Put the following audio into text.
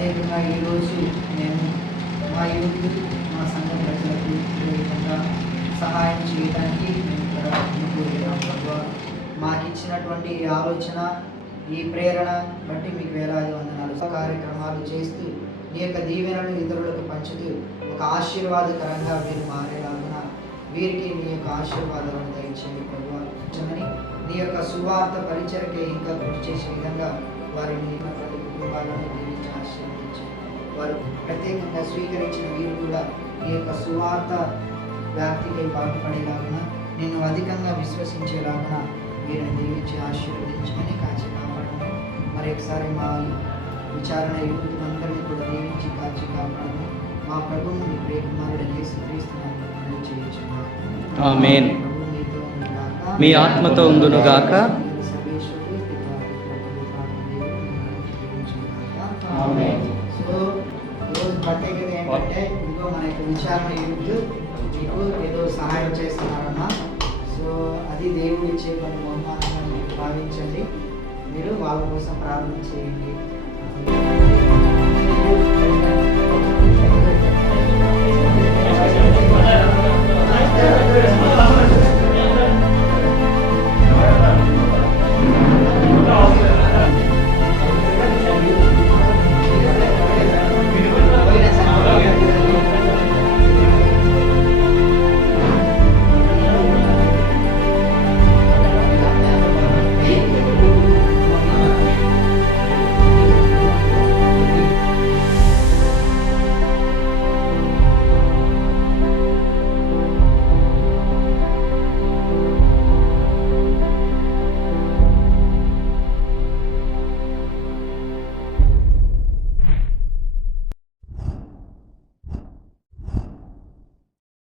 ప్రత్యేకంగా ఈరోజు మేము మా యూత్ మా సంఘ ప్రజలకు విధంగా సహాయం చేయడానికి మేము ఇక్కడ ముందుకు ప్రభు మాకు ఇచ్చినటువంటి ఈ ఆలోచన ఈ ప్రేరణ బట్టి మీకు వేలాది వందనాలు. కార్యక్రమాలు చేస్తూ నీ యొక్క దీవెనలు ఇతరులకు పంచుతూ ఒక ఆశీర్వాదకరంగా మీరు మారేలాగున వీరికి నీ యొక్క ఆశీర్వాదాలను దయచేయండి ప్రభు. నీ యొక్క సువార్త పరిచయకే ఇంకా కృషి చేసే విధంగా వారిని ప్రతి కుటుంబాలను దీవించి ఆశీర్వదించి వారు ప్రత్యేకంగా స్వీకరించిన వీరు కూడా ఈ యొక్క సువార్త వ్యాప్తికై పాటుపడేలాగున నేను అధికంగా విశ్వసించేలాగున వీరిని దీవించి ఆశీర్వదించమని కాచి కాపాడమని మరి ఒకసారి మా విచారణ యూతులందరినీ కూడా దీవించి కాచి కాపాడమని మా ప్రభువుని మీ ప్రియకుమారుడు యేసుక్రీస్తునామమున మనవి చేయుచున్నాము. ఆమేన్. ప్రభు మీతో ఉండుగాక. మీ ఆత్మతో ఉండునుగాక. సో ఈరోజు ప్రత్యేకత ఏంటంటే ఇదిగో మన యొక్క విచారణ యూత్ మీకు ఏదో సహాయం చేస్తున్నారన్నా. సో అది దేవుడు ఇచ్చే కొన్ని బహుమానంగా మీరు భావించండి. మీరు వాళ్ళ కోసం ప్రార్థన చేయండి.